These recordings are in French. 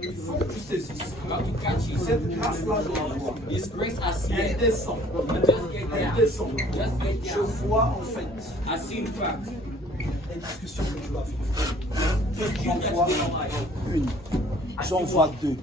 Il faut que tu saisisses. Got to catch it. Cette grâce-là doit avoir. This grace I see Elle it. descend. But just get Elle down. descend. Just get Je down. vois en fait I see in fact. les discussions que tu vas vivre. Just J'en you vois that's going on life. une, j'en vois deux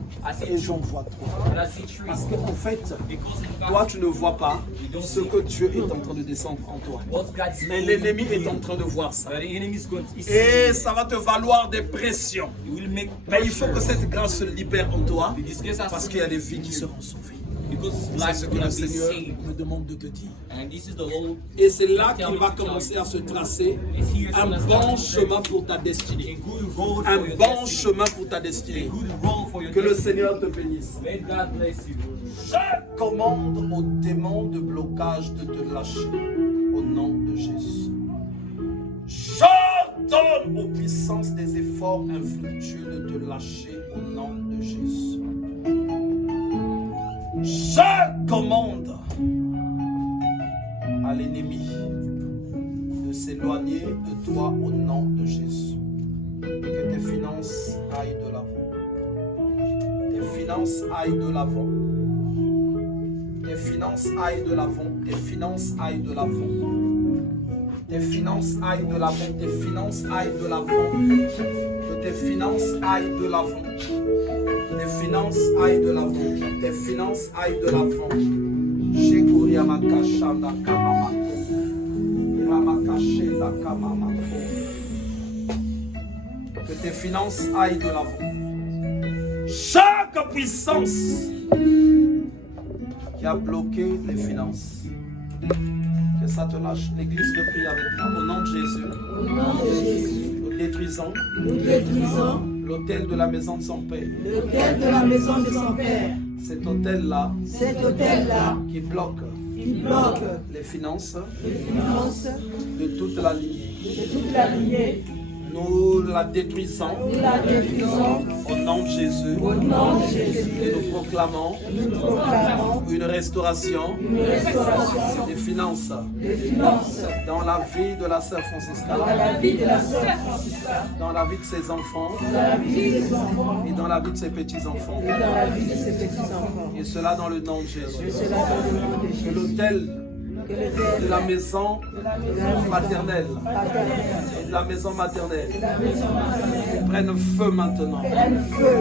et j'en vois trois. But I see three. Parce qu'en fait, Because in toi fact, tu ne vois pas ce que Dieu est en train de descendre en toi. what God is Mais doing, l'ennemi est en train de voir ça. but the enemy is going to Et ça va te valoir des pressions. It will make Mais il faut que cette grâce se libère en toi this grace has parce to qu'il y a des vies qui seront sauvées. because C'est life ce is que going le to be Seigneur saved. nous demande de te dire. And this is the whole Et c'est là qu'il va commencer à se tracer un bon chemin pour ta a destinée. good road Un for your bon destiny. chemin pour ta A destinée. good road for your Que le destiny. Seigneur te bénisse. May God bless you. Je commande aux démons de blocage de te lâcher au nom de Jésus. J'ordonne aux puissances des efforts infructueux de te lâcher au nom de Jésus. Je commande à l'ennemi de s'éloigner de toi au nom de Jésus. Et que tes finances aillent de l'avant. Tes finances aillent de l'avant. Tes finances aillent de l'avant. Tes finances aillent de l'avant. Tes finances aillent de l'avant. Tes finances aillent de l'avant. Que tes finances aillent de l'avant. Tes finances aillent de l'avant. Tes finances aillent de l'avant. Shekoria makashanda kamamako. Ramakashenda kamamako. Que tes finances aillent de l'avant. Chaque puissance qui a bloqué les finances, que ça te lâche. L'église de prie avec moi au nom de Jésus. Nous détruisons l'autel de la maison de son Père. L'autel de la maison de son Père. Cet autel-là Cet autel-là qui bloque qui bloque les finances les finances de toute la lignée. de toute la lignée. Nous la détruisons Nous la détruisons au nom de Jésus au nom de Jésus. et nous proclamons Nous proclamons une restauration une restauration des finances des finances dans la vie de la sœur dans franciscaine, la vie de la sœur Francisca, dans la vie de ses enfants dans la vie des enfants et dans la vie de ses petits-enfants. et dans la vie de ses petits-enfants. Et cela dans le nom de Jésus. Et cela dans le nom de Que Jésus. l'autel Que de l'autel la maison de la maison maternelle paternelle et de la maison maternelle et la maison maternelle prenne feu maintenant. prenne feu.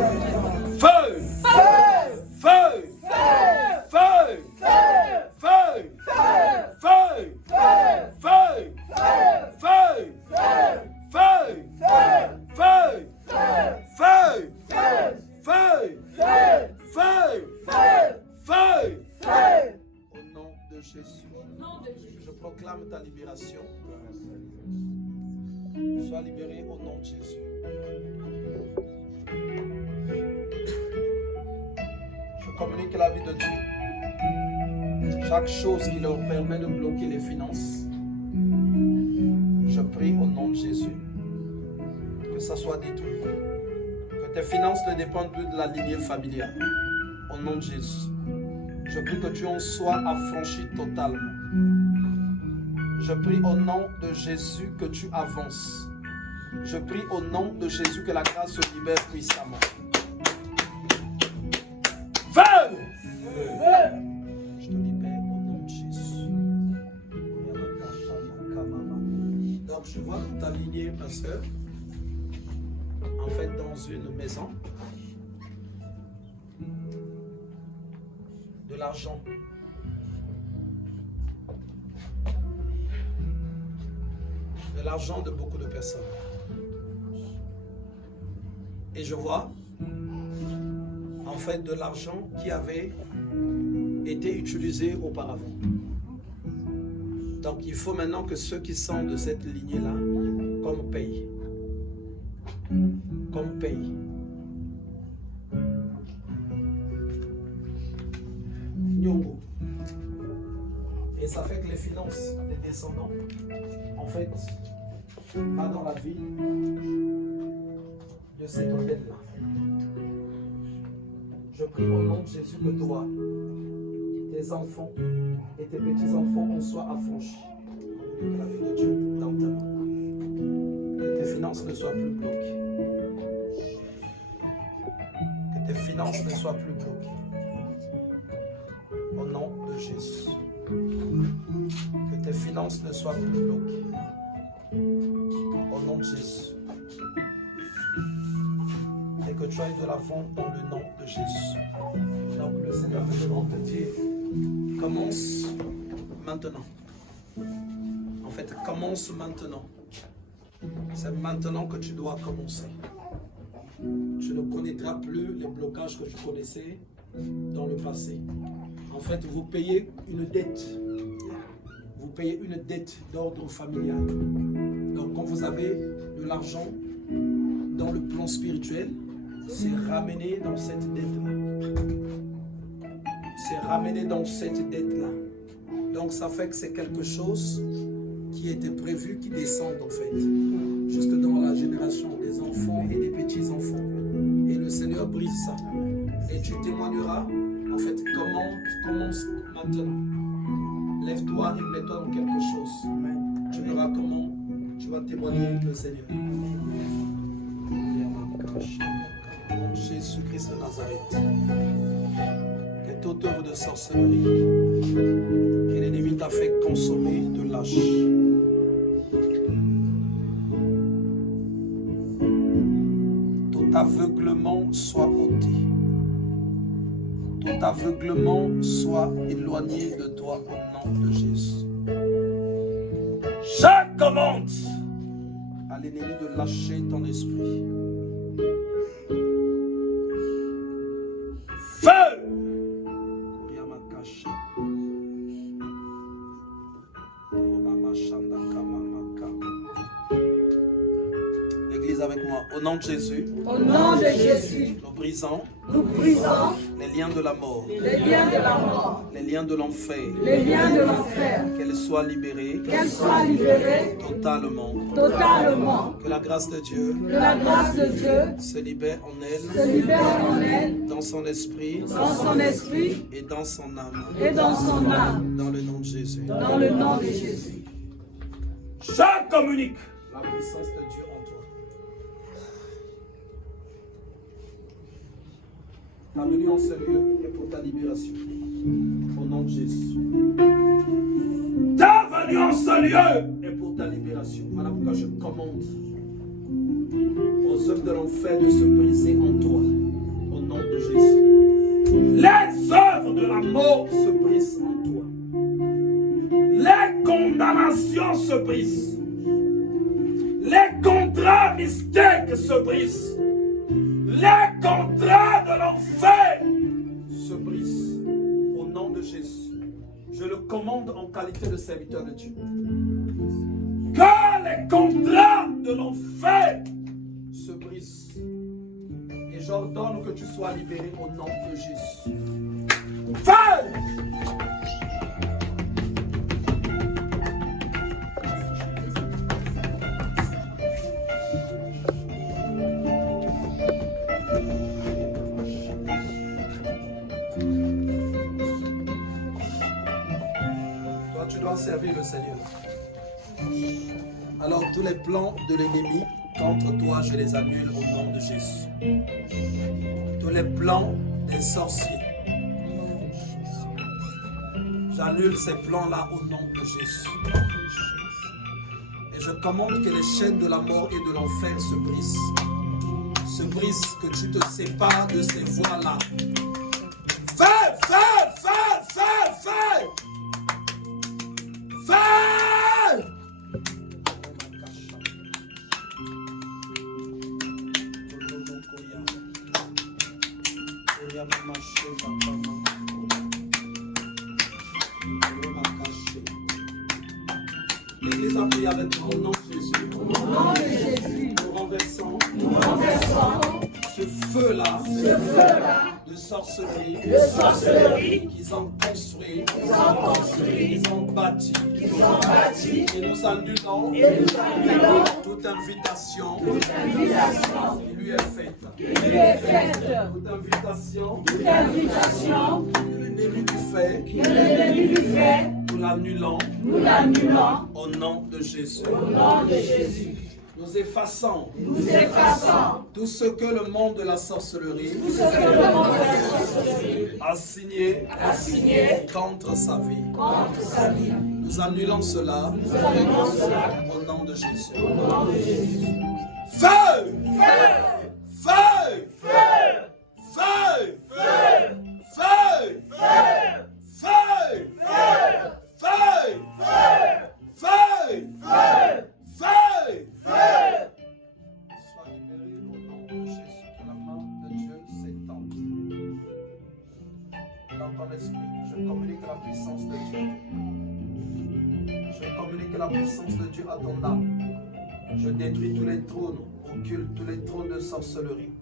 Feu! Feu! Feu! Feu! Feu! Feu! Feu! Feu! Feu! Feu! Feu! Feu! Feu! Au nom de Jésus, je proclame ta libération. Sois libéré au nom de Jésus. Je communique la vie de Dieu. Chaque chose qui leur permet de bloquer les finances, je prie au nom de Jésus que ça soit détruit. Que tes finances ne dépendent plus de la lignée familiale. Au nom de Jésus. Je prie que tu en sois affranchi totalement. Je prie au nom de Jésus que tu avances. Je prie au nom de Jésus que la grâce se libère puissamment. Feu! Je te libère au nom de Jésus. Donc je vois dans ta lignée, ma soeur, en fait dans une maison, de l'argent. De l'argent de beaucoup de personnes. Et je vois en fait de l'argent qui avait été utilisé auparavant. Donc il faut maintenant que ceux qui sont de cette lignée-là, comme payent. Comme payent. Nyongo. Et ça fait que les finances des descendants, en fait, va dans la vie de cet hôtel-là. Je prie au nom de Jésus que toi, tes enfants et tes petits-enfants en soient affranchis. Que la vie de Dieu dans ta main. Que tes finances ne soient plus bloquées. tes finances ne soient plus bloquées. Au nom de Jésus. Que tes finances ne soient plus bloquées. Au nom de Jésus. Et que tu ailles de l'avant dans le nom de Jésus. Donc le Seigneur me demande de dire, commence maintenant. En fait, commence maintenant. C'est maintenant que tu dois commencer. Tu ne connaîtras plus les blocages que tu connaissais dans le passé. En fait, vous payez une dette. Vous payez une dette d'ordre familial. Donc, quand vous avez de l'argent dans le plan spirituel, c'est ramené dans cette dette-là. C'est ramené dans cette dette-là. Donc, ça fait que c'est quelque chose qui était prévu, qui descend en fait, jusque dans la génération des enfants et des petits-enfants. Et le Seigneur brise ça. Et tu témoigneras, en fait, comment tu commences maintenant. Lève-toi et mets-toi dans quelque chose. Tu verras comment tu vas témoigner avec le Seigneur. Nom Jésus-Christ de Nazareth, qui est auteur de sorcellerie, que l'ennemi t'a fait consommer de lâche. Tout aveuglement soit ôté. Tout aveuglement soit éloigné de toi au nom de Jésus. Je commande à l'ennemi de lâcher ton esprit. Feu! L'église avec moi. Au nom de Jésus. Au nom de Jésus. Nous brisons Les liens de la mort. Les liens de la mort. Les liens de l'enfer. Les liens de l'enfer. Qu'elles soient libérées. Qu'elles soient libérées Totalement. totalement. Que la grâce de Dieu. Que la grâce de Dieu Se libère en elle. se libère en elle. Dans son esprit. Dans son esprit. Et dans son âme. Et dans son âme. Dans le nom de Jésus. Dans le nom de Jésus. Je communique la puissance de Dieu en toi. Ta venue en ce lieu est pour ta libération. Au nom de Jésus. Ta venue en ce lieu est pour ta libération. Voilà pourquoi je commande aux œuvres de l'enfer de se briser en toi. Au nom de Jésus. Les œuvres de la mort se brisent en toi. Les condamnations se brisent. Les contrats mystiques se brisent. Les contrats de l'enfer se brisent. Au nom de Jésus. Je le commande en qualité de serviteur de Dieu. Que les contrats de l'enfer se brisent. Et j'ordonne que tu sois libéré au nom de Jésus. Feu! Tu dois servir le Seigneur. Alors tous les plans de l'ennemi contre toi, je les annule au nom de Jésus. Tous les plans des sorciers, j'annule ces plans-là au nom de Jésus. Et je commande que les chaînes de la mort et de l'enfer se brisent. Se brisent, que tu te sépares de ces voies-là. Fais, fais, fais, fais, fais! Fais! L'Église a prié avec moi au nom de Jésus. Au nom de Jésus. Nous renversons ce feu-là de sorcellerie qu'ils ont construit, qu'ils ont bâti, et nous annulons toute invitation qui lui est faite. Toute invitation que l'ennemi lui fait, nous l'annulons au nom de Jésus. Nous effaçons Nous effaçons tout ce que le monde de la sorcellerie tout ce que le monde de la sorcellerie a signé a signé contre sa vie. contre sa vie. Nous annulons cela Nous annulons cela au nom de Jésus. au nom de Jésus. Feu! Feu! Feu! Feu! Feu! Feu! Feu! Feu! Feu! Feu! Sois libéré au nom de Jésus. Que la main de Dieu s'étende dans ton esprit. Je communique la puissance de Dieu. Je communique la puissance de Dieu à ton âme. Je détruis tous les trônes occultes, tous les trônes de sorcellerie.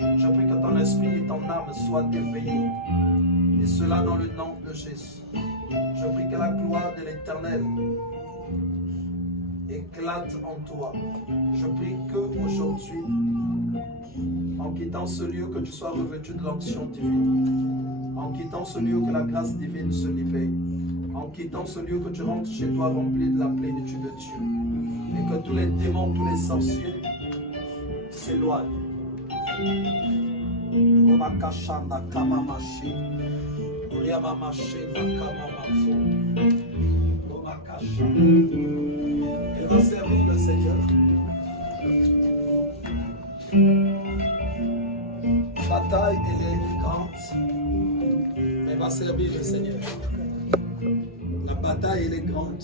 Je prie que ton esprit et ton âme soient éveillés. Et cela dans le nom de Jésus. Je prie que la gloire de l'Éternel éclate en toi. Je prie qu'aujourd'hui, en quittant ce lieu, que tu sois revêtu de l'onction divine. En quittant ce lieu, que la grâce divine se libère. En quittant ce lieu, que tu rentres chez toi rempli de la plénitude de Dieu. Et que tous les démons, tous les sorciers s'éloignent. Romakashanda kamamashi. Oriamamashi nakamamashi. Romakashanda. Et va servir le Seigneur. La taille, elle est grande. Mais va servir le Seigneur. La bataille, elle est grande.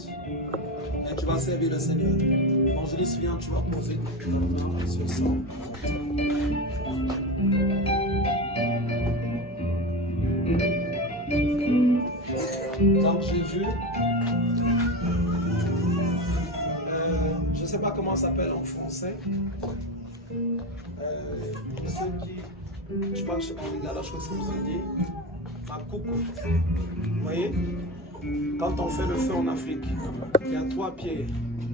Mais tu vas servir le Seigneur. Évangéliste, viens, tu vas poser ta main sur ça. Donc j'ai vu, je ne sais pas comment ça s'appelle en français. Pour ceux qui, je pense qu'on regarde la chose que vous avez dit, ma coucou. Vous voyez, quand on fait le feu en Afrique, il y a 3 pierres.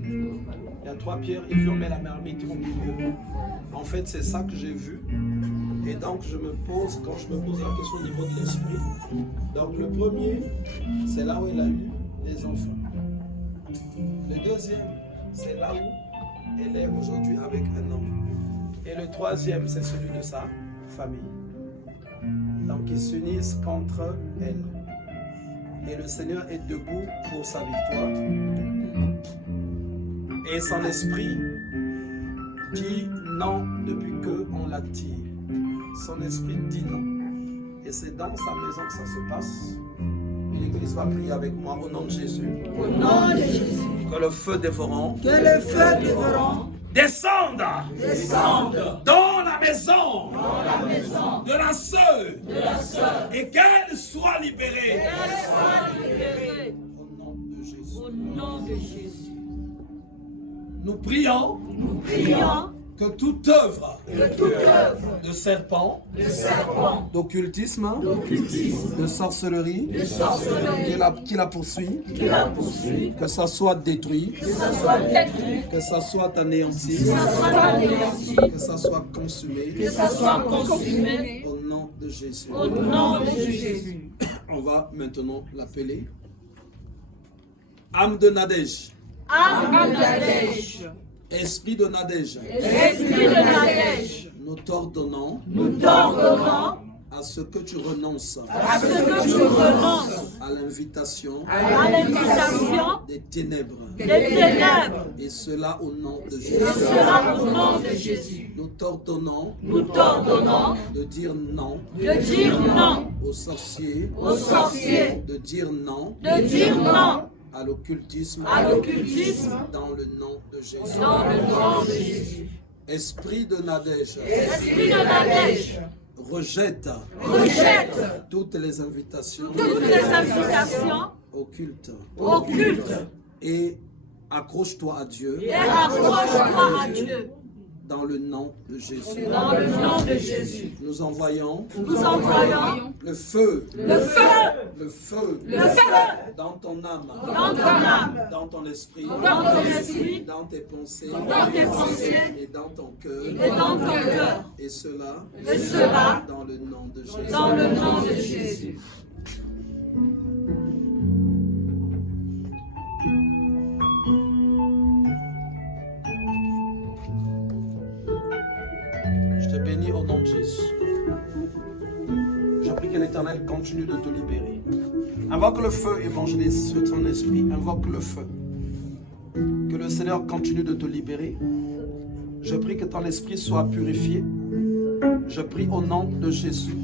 Il y a 3 pierres et puis on met la marmite au milieu. En fait, c'est ça que j'ai vu. Et donc, quand je me pose la question au niveau de l'esprit, donc le premier, c'est là où elle a eu des enfants. Le deuxième, c'est là où elle est aujourd'hui avec un homme. Et le troisième, c'est celui de sa famille. Donc, ils s'unissent contre elle. Et le Seigneur est debout pour sa victoire. Et son esprit dit non depuis qu'on la tire. Son esprit dit non. Et c'est dans sa maison que ça se passe. Et l'Église va prier avec moi au nom de Jésus. Au nom de Jésus. Que le feu dévorant Que le feu dévorant descende dans la maison, de la sœur et qu'elle soit libérée. Au nom de Jésus. Au nom de Jésus. Nous prions Nous prions que toute œuvre que toute œuvre de serpent, de serpent, d'occultisme, d'occultisme, de sorcellerie, de sorcellerie qui la poursuit, qui la poursuit, que ça soit détruit, que ça soit détruit, que ça soit anéanti, que ça soit anéanti, que ça soit consumé. que ça soit consumé. Au nom de Jésus. Au nom de Jésus. On va maintenant l'appeler âme de Nadège, Âme de Nadège, esprit de Nadège. esprit de Nadège, Nous t'ordonnons nous t'ordonnons à ce que tu renonces à ce que tu renonces à l'invitation à l'invitation des ténèbres. des ténèbres, Et cela au nom de et Jésus. cela au nom de Jésus. Nous t'ordonnons Nous t'ordonnons de dire non de dire non aux sorciers, aux sorciers, de dire non de dire non à l'occultisme à l'occultisme dans le nom de Jésus. dans le nom de Jésus. Esprit de Nadège, Esprit de Nadège, rejette rejette toutes les invitations toutes les invitations occultes occultes et accroche-toi à Dieu et accroche-toi à Dieu dans le nom de Jésus. dans le nom de Jésus. Nous envoyons Nous envoyons le feu, le feu, le feu le feu dans ton âme, dans ton âme, dans ton esprit, dans ton esprit, dans tes pensées dans tes pensées et dans ton cœur, et dans ton cœur. et cela Et cela dans le nom de Jésus. dans le nom de Jésus. bénis au nom de Jésus. Je prie que l'Éternel continue de te libérer. Invoque le feu, évangéliste, sur ton esprit. Invoque le feu. Que le Seigneur continue de te libérer. Je prie que ton esprit soit purifié. Je prie au nom de Jésus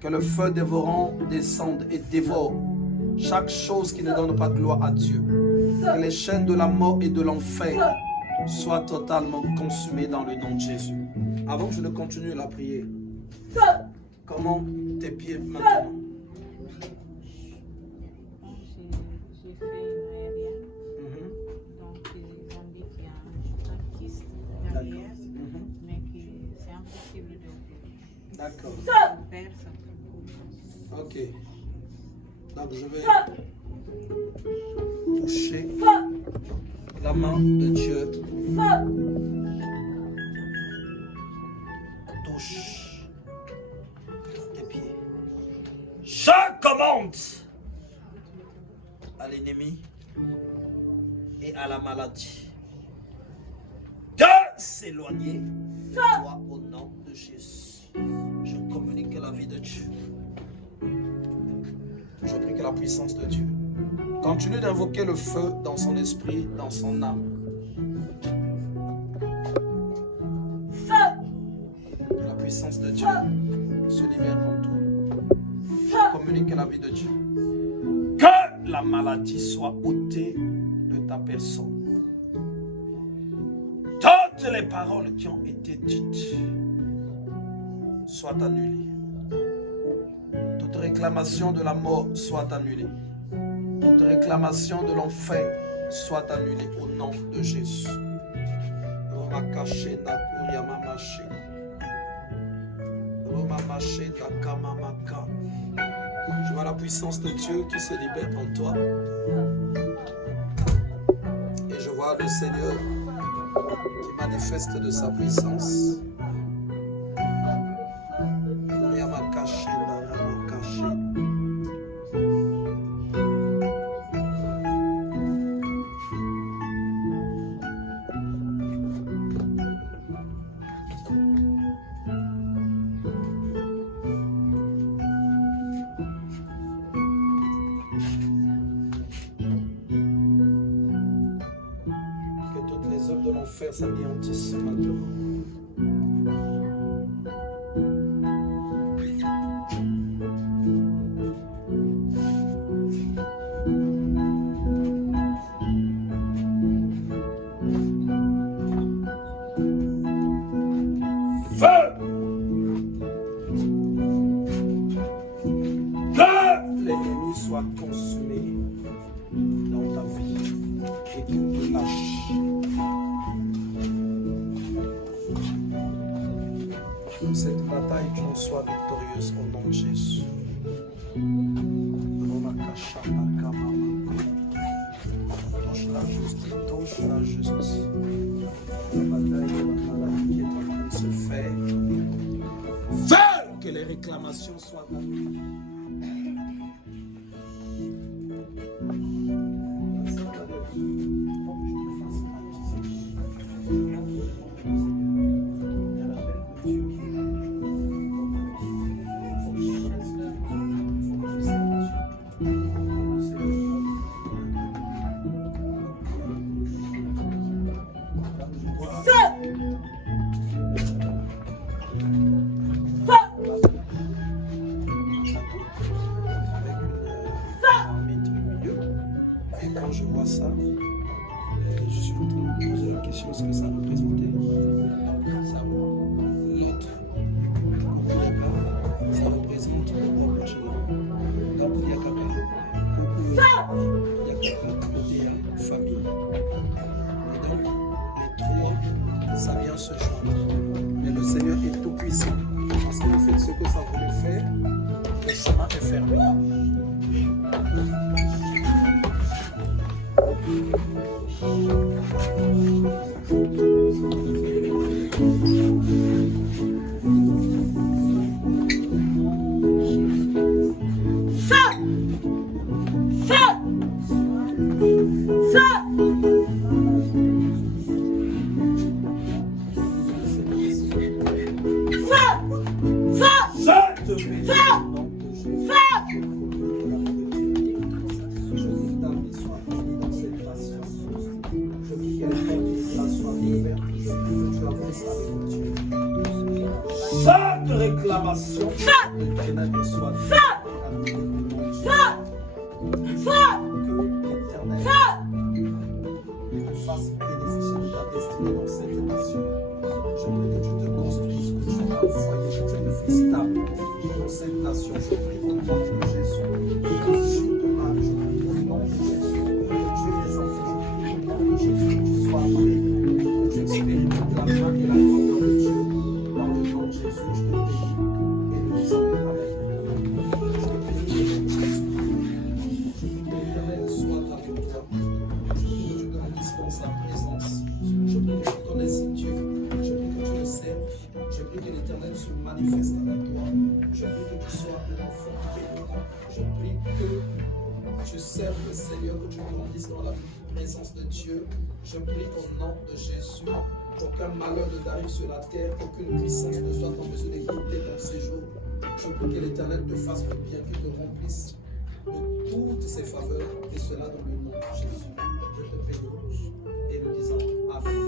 que le feu dévorant descende et dévore chaque chose qui ne donne pas de gloire à Dieu. Que les chaînes de la mort et de l'enfer soient totalement consumées dans le nom de Jésus. Avant que je ne continue la prière, comment tes pieds maintenant? J'ai fait une aérienne, donc ils ont dit qu'il y a un kyste derrière, mais que c'est impossible de D'accord. faire ça. Ok. Donc je vais toucher la main de Dieu. Touche tes pieds. Je commande à l'ennemi et à la maladie de s'éloigner de toi au nom de Jésus. Je communique la vie de Dieu. Je prie que la puissance de Dieu continue d'invoquer le feu dans son esprit, dans son âme. Que la puissance de Dieu se libère en toi. Je communique la vie de Dieu. Que la maladie soit ôtée de ta personne. Toutes les paroles qui ont été dites soient annulées. Toute réclamation de la mort soit annulée. Toute réclamation de l'enfer soit annulée au nom de Jésus. Je vois la puissance de Dieu qui se libère en toi. Et je vois le Seigneur qui manifeste de sa puissance. De l'enfer s'anéantissent maintenant. Feu! Que l'ennemi soit consumé dans ta vie et qu'il te lâche. Cette bataille, tu en sois victorieuse au nom de Jésus. Touche la justice, touche la justice. La bataille de la maladie qui est en train de se faire. Fais que les réclamations soient annulées. Quand je vois ça, je suis en train de me poser la question ce que ça représentait. Ça, l'autre, ça représente le roi prochainement. Donc il y a Kaka, famille. Et donc les trois, ça vient se joindre. Mais le Seigneur est tout puissant. Parce qu'il fait ce que ça voulait faire, le chemin est fermé. Feu! proclamation de l'Éternel soit que l'Éternel te fasse bénéficier de ta destinée dans cette nation. Je prie que tu te construises, que tu sois un foyer, que tu es stable dans cette nation. Je prie au nom de Jésus. Je suis de mal, je prie au nom de Jésus. Que tu es les enfants, je prie au nom de Jésus. Que tu sois appelé, que tu expérimentes la main et la grandeur de Dieu. Dans le nom de Jésus, je te bénis. Et nous disons Amen. Je te bénis au nom de Jésus. Je prie que l'Éternel soit avec toi. Je prie que tu grandisses dans sa présence. Je prie que tu connaisses Dieu. Je prie que tu le serves. Je prie que l'Éternel se manifeste avec toi. Je prie que tu sois un enfant béni. Je prie que tu serves le Seigneur, que tu grandisses dans la présence de Dieu. Je prie au nom de Jésus qu'aucun malheur ne t'arrive sur la terre, qu'aucune puissance ne soit en mesure d'écouter ton séjour. Je prie que l'Éternel te fasse le bien, qu'il te remplisse de toutes ses faveurs, et cela dans le nom de Jésus. Je te bénis et nous disons Amen.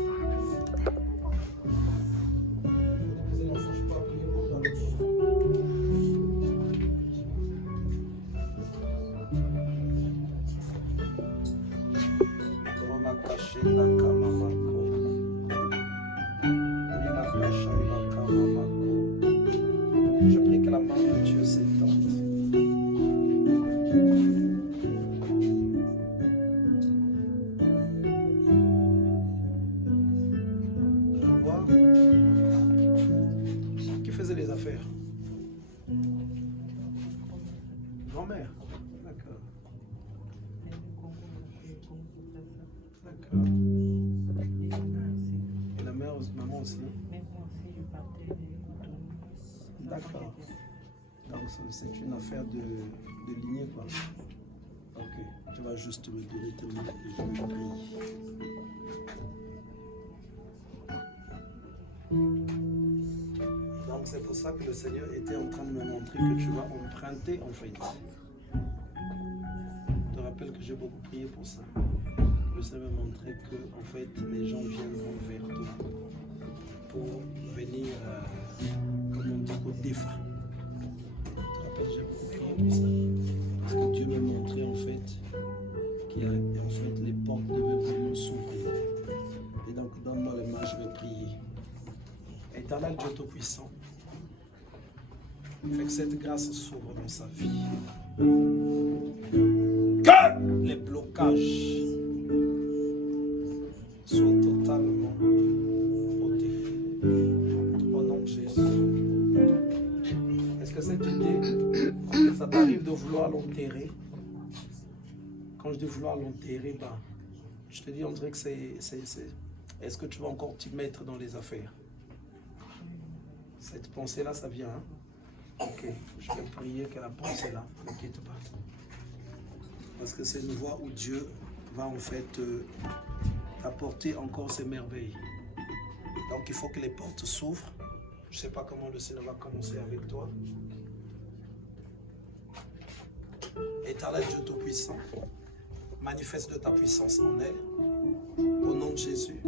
Les enfants, je peux prier pour toi. Je prie que la main de Dieu s'étende. Je vois qui faisait les affaires. Grand-mère. D'accord. D'accord. Et la mère, maman aussi. D'accord. Donc c'est une affaire de lignée quoi. Ok. Tu vas juste me donner tes mains et je vais prier. Donc c'est pour ça que le Seigneur était en train de me montrer que tu vas emprunter en fait. Je te rappelle que j'ai beaucoup prié pour ça. Le Seigneur m'a montré que en fait les gens viendront vers toi pour venir, comme on dit, au défunt. Je te rappelle, j'ai beaucoup prié pour ça. Parce que Dieu m'a montré en fait qu'il y a en fait les portes devaient vraiment s'ouvrir. Et donc donne-moi les mains, je vais prier. Éternel Dieu Tout-Puissant, fait que cette grâce s'ouvre dans sa vie. Que les blocages soient totalement ôtés. Au nom de Jésus. Est-ce que cette idée, ça t'arrive de vouloir l'enterrer? Quand je dis vouloir l'enterrer, ben, je te dis, on dirait que c'est... Est-ce que tu vas encore t'y mettre dans les affaires? Cette pensée-là, ça vient, hein? Ok, je vais prier que la pensée-là ne quitte pas. Parce que c'est une voie où Dieu va en fait t'apporter encore ses merveilles. Donc il faut que les portes s'ouvrent. Je ne sais pas comment le Seigneur va commencer avec toi. Éternel Dieu Tout-Puissant, manifeste de ta puissance en elle. Au nom de Jésus,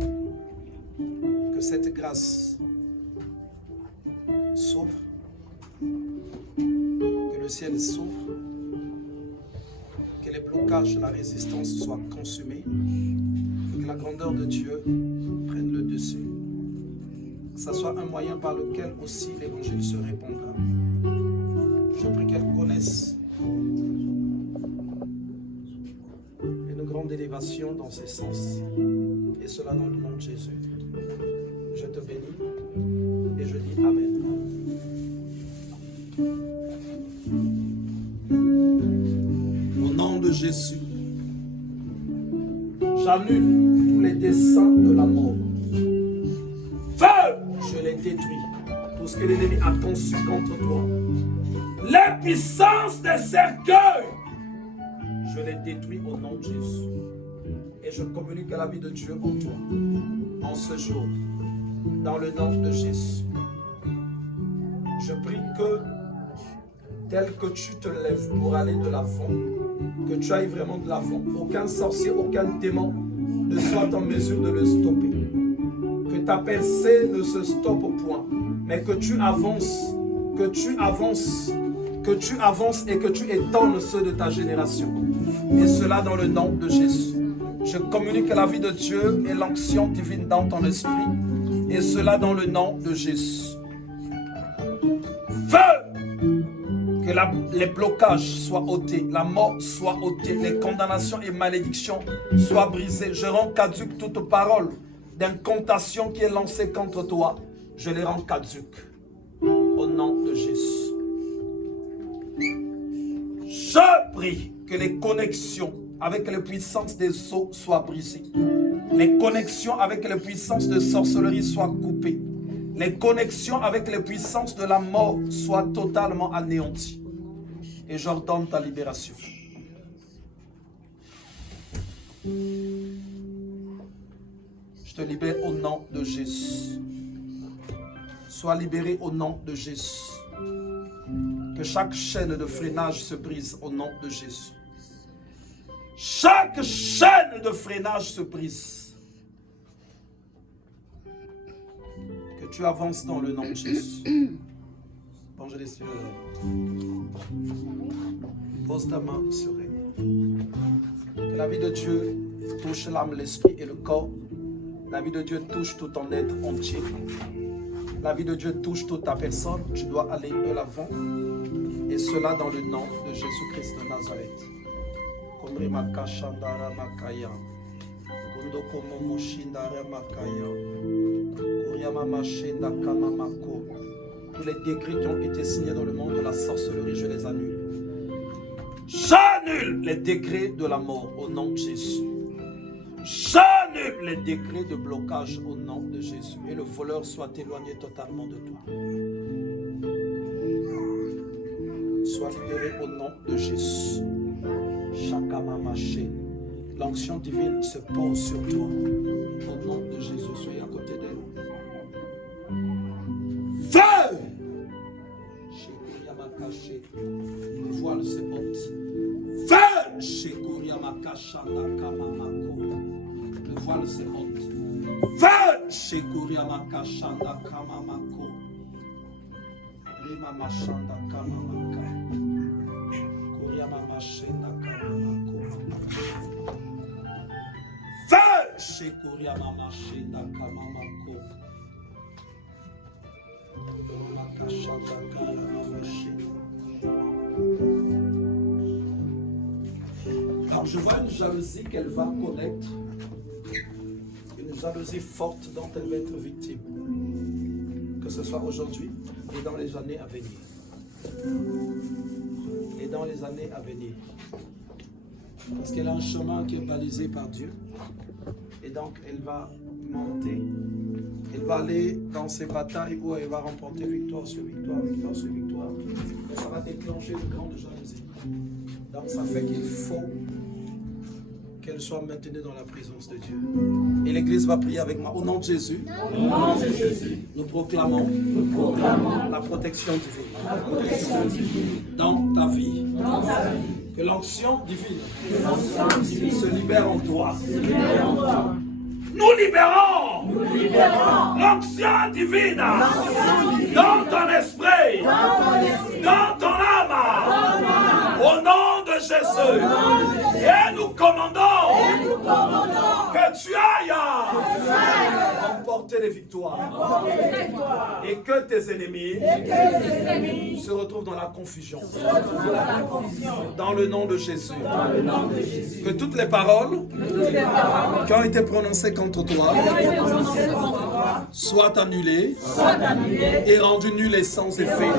que cette grâce s'ouvre, que le ciel s'ouvre, que les blocages, la résistance soient consumés, que la grandeur de Dieu prenne le dessus, que ce soit un moyen par lequel aussi l'évangile se répandra. Je prie qu'elle connaisse une grande élévation dans ses sens, et cela dans le nom de Jésus. Je te bénis et je dis Amen. Au nom de Jésus, j'annule tous les desseins de la mort. Feu, je les détruis. Tout ce que l'ennemi a conçu contre toi. Les puissances des cercueils, je les détruis au nom de Jésus. Et je communique la vie de Dieu en toi, en ce jour, dans le nom de Jésus. Je prie que, tel que tu te lèves pour aller de l'avant, que tu ailles vraiment de l'avant. Aucun sorcier, aucun démon ne soit en mesure de le stopper. Que ta pensée ne se stoppe au point, mais que tu avances que tu avances et que tu étonnes ceux de ta génération. Et cela dans le nom de Jésus. Je communique la vie de Dieu et l'onction divine dans ton esprit. Et cela dans le nom de Jésus. Feu! Que les blocages soient ôtés, la mort soit ôtée, les condamnations et malédictions soient brisées. Je rends caduque toute parole d'incantation qui est lancée contre toi. Je les rends caduques. Au nom de Jésus. Je prie que les connexions avec les puissances des eaux soient brisées. Les connexions avec les puissances de sorcellerie soient coupées. Les connexions avec les puissances de la mort soient totalement anéanties. Et j'ordonne ta libération. Je te libère au nom de Jésus. Sois libéré au nom de Jésus. Que chaque chaîne de freinage se brise au nom de Jésus. Chaque chaîne de freinage se brise. Que tu avances dans le nom de Jésus. Bonjour les cieux. Pose ta main sur elle. Que la vie de Dieu touche l'âme, l'esprit et le corps. La vie de Dieu touche tout ton être entier. La vie de Dieu touche toute ta personne. Tu dois aller de l'avant. Et cela dans le nom de Jésus-Christ de Nazareth. Tous les décrets qui ont été signés dans le monde de la sorcellerie, je les annule. J'annule les décrets de la mort au nom de Jésus. J'annule les décrets de blocage au nom de Jésus. Et le voleur soit éloigné totalement de toi. Sois libéré au nom de Jésus. L'onction divine se pose sur toi. Au nom de Jésus, soyez à côté d'elle. Feu! Le voile se ôte. Feu! Le voile se ôte. Feu! Alors je vois une jalousie qu'elle va connaître, une jalousie forte dont elle va être victime, que ce soit aujourd'hui et dans les années à venir. Et dans les années à venir. Parce qu'elle a un chemin qui est balisé par Dieu. Et donc elle va monter. Elle va aller dans ces batailles où elle va remporter victoire sur victoire, victoire sur victoire. Et ça va déclencher de grandes jalousies. Donc ça fait qu'il faut qu'elle soit maintenue dans la présence de Dieu. Et l'Église va prier avec moi. Au nom de Jésus, nous proclamons la protection divine dans ta vie. Que l'onction divine se libère en toi. Nous libérons l'onction divine dans ton esprit, dans ton âme, au nom de Jésus. Et nous commandons que tu ailles remporter les victoires et que tes ennemis se retrouvent dans la confusion. Dans le nom de Jésus. Que toutes les paroles qui ont été prononcées contre toi soient annulées et rendues nulles et sans effet.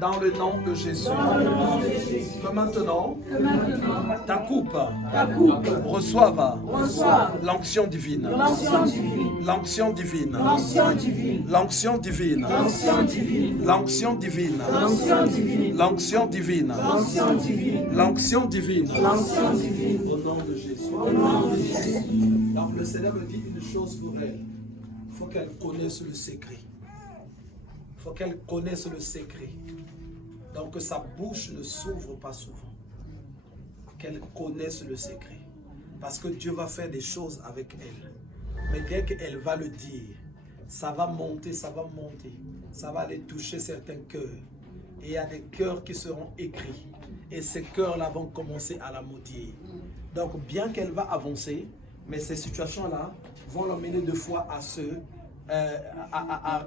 Dans le nom de Jésus. Que maintenant, ta coupe reçoive l'onction divine. L'onction divine. L'onction divine. L'onction divine. L'onction divine. L'onction divine. Au nom de Jésus. Donc le Seigneur me dit une chose pour elle. Il faut qu'elle connaisse le secret. Il faut qu'elle connaisse le secret. Donc que sa bouche ne s'ouvre pas souvent. Qu'elle connaisse le secret. Parce que Dieu va faire des choses avec elle. Mais dès qu'elle va le dire, ça va monter, ça va monter. Ça va aller toucher certains cœurs. Et il y a des cœurs qui seront écrits. Et ces cœurs-là vont commencer à la maudire. Donc, bien qu'elle va avancer, mais ces situations-là vont l'emmener deux fois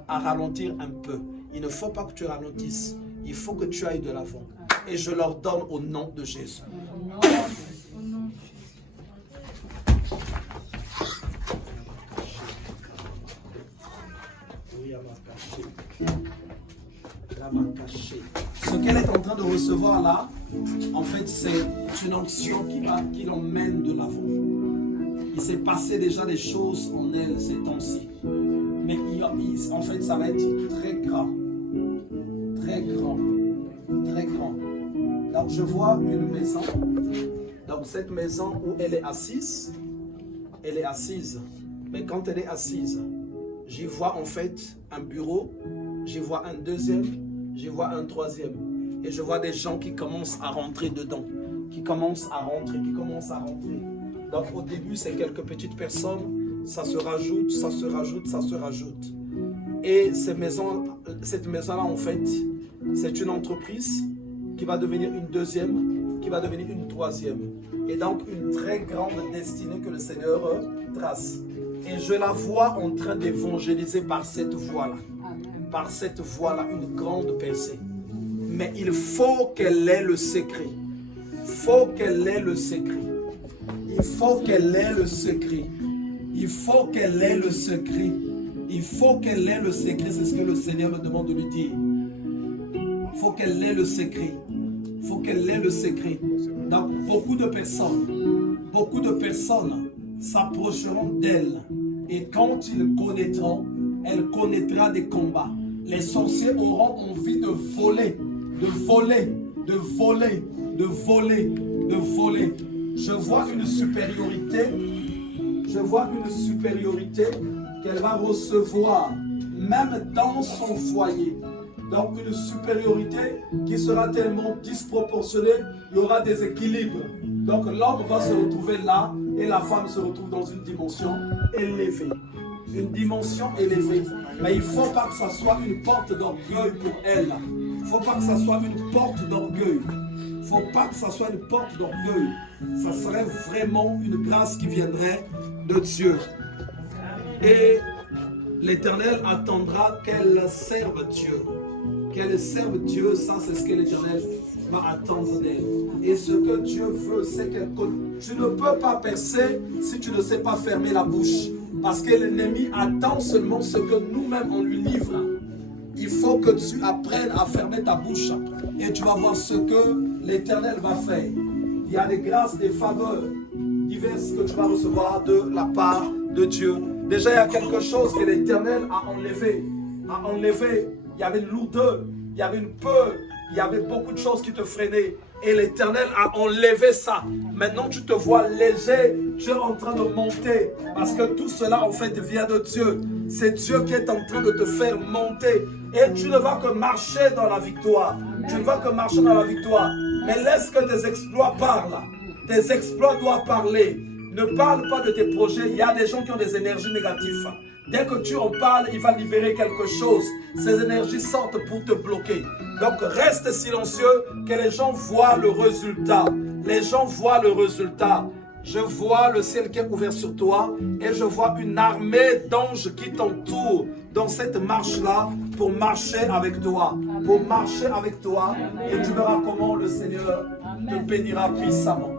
à ralentir un peu. Il ne faut pas que tu ralentisses. Il faut que tu ailles de l'avant. Et je leur donne au nom de Jésus. Ce qu'elle est en train de recevoir là, en fait, c'est une onction qui l'emmène de l'avant. Il s'est passé déjà des choses en elle ces temps-ci. Mais en fait, ça va être très grand. Très grand. Très grand. Donc, je vois une maison. Donc, cette maison où elle est assise. Mais quand elle est assise, j'y vois en fait un bureau. J'y vois un deuxième. J'y vois un troisième. Et je vois des gens qui commencent à rentrer dedans. Qui commencent à rentrer. Donc au début, c'est quelques petites personnes. Ça se rajoute. Et cette maison-là, en fait, c'est une entreprise qui va devenir une deuxième, qui va devenir une troisième. Et donc une très grande destinée que le Seigneur trace. Et je la vois en train d'évangéliser par cette voie-là. Par cette voie-là, une grande percée. Mais il faut qu'elle ait le secret. Il faut qu'elle ait le secret. C'est ce que le Seigneur me demande de lui dire. Il faut qu'elle ait le secret. Donc, beaucoup de personnes s'approcheront d'elle. Et quand ils connaîtront, elle connaîtra des combats. Les sorciers auront envie de voler. Je vois une supériorité qu'elle va recevoir, même dans son foyer. Donc une supériorité qui sera tellement disproportionnée, il y aura des équilibres. Donc l'homme va se retrouver là et la femme se retrouve dans une dimension élevée. Mais il ne faut pas que ça soit une porte d'orgueil pour elle. Ça serait vraiment une grâce qui viendrait de Dieu. Et l'Éternel attendra qu'elle serve Dieu. Ça, c'est ce que l'Éternel va attendre d'elle. Et ce que Dieu veut, c'est qu'elle connaisse. Tu ne peux pas percer si tu ne sais pas fermer la bouche. Parce que l'ennemi attend seulement ce que nous-mêmes on lui livre. Il faut que tu apprennes à fermer ta bouche. Et tu vas voir ce que l'Éternel va faire. Il y a des grâces, des faveurs diverses que tu vas recevoir de la part de Dieu. Déjà, il y a quelque chose que l'Éternel a enlevé. Il y avait une lourdeur, il y avait une peur, il y avait beaucoup de choses qui te freinaient. Et l'Éternel a enlevé ça. Maintenant, tu te vois léger. Tu es en train de monter. Parce que tout cela, en fait, vient de Dieu. C'est Dieu qui est en train de te faire monter. Et tu ne vas que marcher dans la victoire. Mais laisse que tes exploits parlent. Tes exploits doivent parler. Ne parle pas de tes projets. Il y a des gens qui ont des énergies négatives. Dès que tu en parles, il va libérer quelque chose. Ces énergies sortent pour te bloquer. Donc reste silencieux, que les gens voient le résultat. Je vois le ciel qui est ouvert sur toi et je vois une armée d'anges qui t'entourent dans cette marche-là pour marcher avec toi. Et tu verras comment le Seigneur te bénira puissamment.